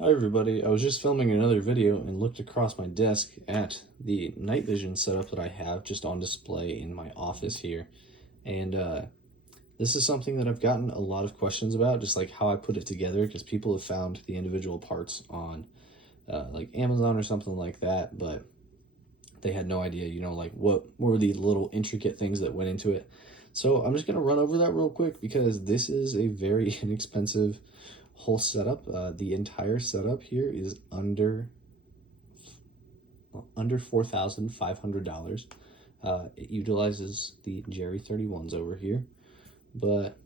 Hi everybody, I was just filming another video and looked across my desk at the night vision setup that I have just on display in my office here. And this is something that I've gotten a lot of questions about, just like how I put it together, because people have found the individual parts on like Amazon or something like that, but they had no idea, like what were the little intricate things that went into it. So I'm just going to run over that real quick because this is a very inexpensive whole setup. The entire setup here is under $4,500. It utilizes the Jerry-31s over here, but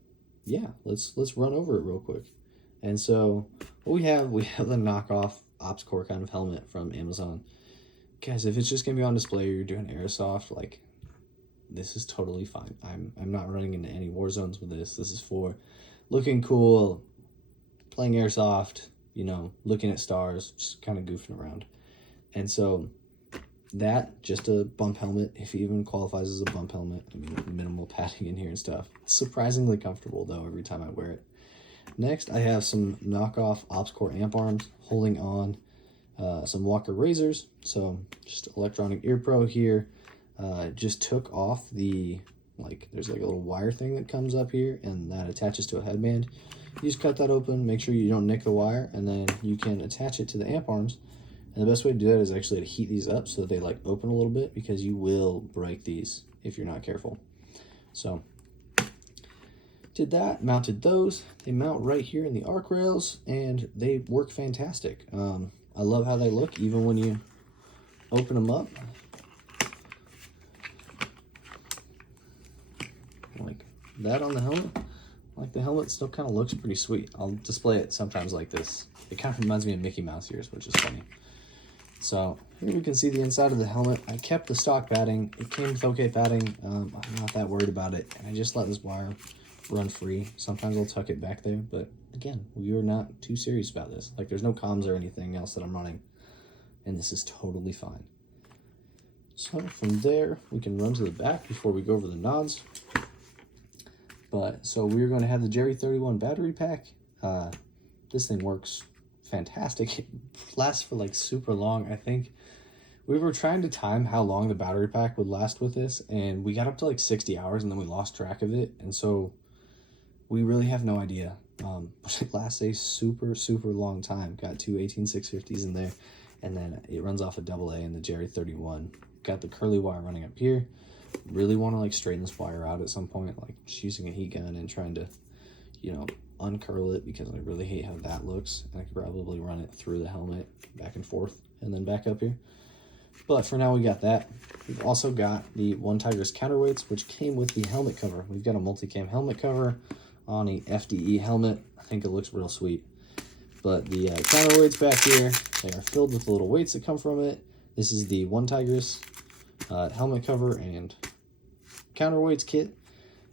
yeah, let's run over it real quick. And so what we have the knockoff Ops Core kind of helmet from Amazon. Guys, if it's just gonna be on display or you're doing airsoft, like, this is totally fine. I'm not running into any war zones with this. This is for looking cool, playing airsoft, looking at stars, just kind of goofing around. And so that, just a bump helmet, if it even qualifies as a bump helmet. I mean, minimal padding in here and stuff. It's surprisingly comfortable though every time I wear it. Next, I have some knockoff Ops Core amp arms holding on some Walker razors. So just electronic ear pro here. Just took off the, there's like a little wire thing that comes up here and that attaches to a headband. You just cut that open, make sure you don't nick the wire, and then you can attach it to the amp arms. And the best way to do that is actually to heat these up so that they open a little bit, because you will break these if you're not careful. So did that, mounted those. They mount right here in the arc rails and they work fantastic. I love how they look even when you open them up. Like that on the helmet. Like, the helmet still kind of looks pretty sweet. I'll display it sometimes like this. It kind of reminds me of Mickey Mouse ears, which is funny. So here we can see the inside of the helmet. I kept the stock padding. It came with okay padding. I'm not that worried about it. And I just let this wire run free. Sometimes I'll tuck it back there, but again, we are not too serious about this. Like, there's no comms or anything else that I'm running, and this is totally fine. So from there, we can run to the back before we go over the nods. But so we're going to have the Jerry-31 battery pack. This thing works fantastic. It lasts for super long. I think we were trying to time how long the battery pack would last with this, and we got up to 60 hours and then we lost track of it. And so we really have no idea. But it lasts a super long time. Got two 18650s in there, and then it runs off a AA in the Jerry-31. Got the curly wire running up here. Really want to straighten this wire out at some point, just using a heat gun and trying to uncurl it, because I really hate how that looks, and I could probably run it through the helmet back and forth and then back up here. But for now, we got that. We've also got the One Tigris counterweights, which came with the helmet cover. We've got a multicam helmet cover on a FDE helmet. I think it looks real sweet. But the counterweights back here, they are filled with the little weights that come from it. This is the One Tigris helmet cover and counterweights kit.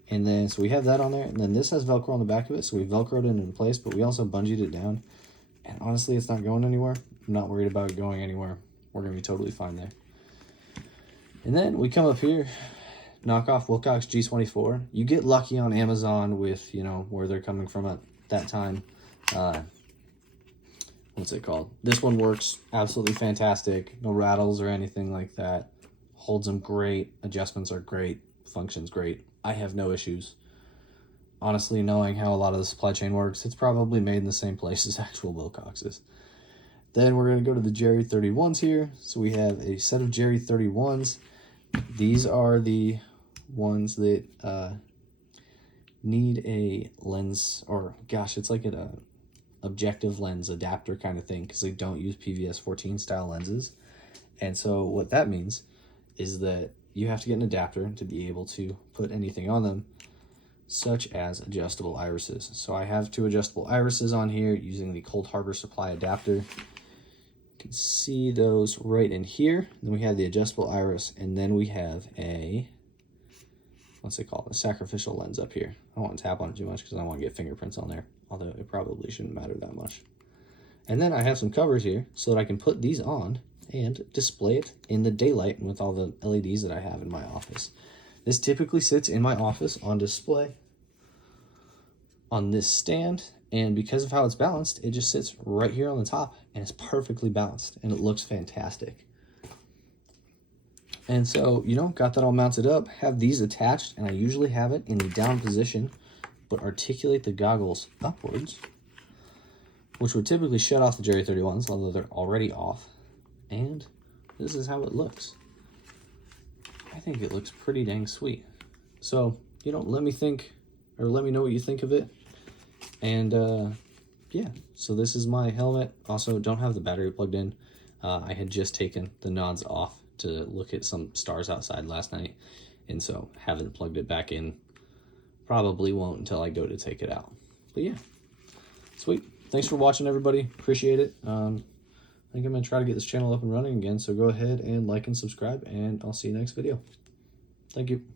And then, so we have that on there. And then this has Velcro on the back of it, so we Velcroed it in place, but we also bungeed it down. And honestly, it's not going anywhere. I'm not worried about it going anywhere. We're going to be totally fine there. And then we come up here, knockoff Wilcox G24. You get lucky on Amazon with, where they're coming from at that time. What's it called? This one works absolutely fantastic. No rattles or anything like that. Holds them great. Adjustments are great. Functions great. I have no issues. Honestly, knowing how a lot of the supply chain works, it's probably made in the same place as actual Wilcoxes. Then we're going to go to the Jerry-31s here. So we have a set of Jerry-31s. These are the ones that need a lens, or gosh, it's like an objective lens adapter kind of thing, because they don't use PVS 14 style lenses. And so what that means is that you have to get an adapter to be able to put anything on them, such as adjustable irises. So I have two adjustable irises on here using the Cold Harbor Supply adapter. You can see those right in here. Then we have the adjustable iris, and then we have a, what's it called? A sacrificial lens up here. I don't want to tap on it too much because I don't want to get fingerprints on there, although it probably shouldn't matter that much. And then I have some covers here so that I can put these on and display it in the daylight with all the LEDs that I have in my office. This typically sits in my office on display on this stand, And because of how it's balanced, it just sits right here on the top and it's perfectly balanced and it looks fantastic. And so, you know, got that all mounted up, have these attached, and I usually have it in the down position, but articulate the goggles upwards, which would typically shut off the Jerry-31s, although they're already off. And this is how it looks. I think it looks pretty dang sweet. So, you know, let me know what you think of it. And yeah, so this is my helmet. Also, don't have the battery plugged in. I had just taken the nods off to look at some stars outside last night, and so haven't plugged it back in. Probably won't until I go to take it out. But yeah, sweet. Thanks for watching, everybody. Appreciate it. I think I'm gonna try to get this channel up and running again, so go ahead and like and subscribe, and I'll see you next video. Thank you.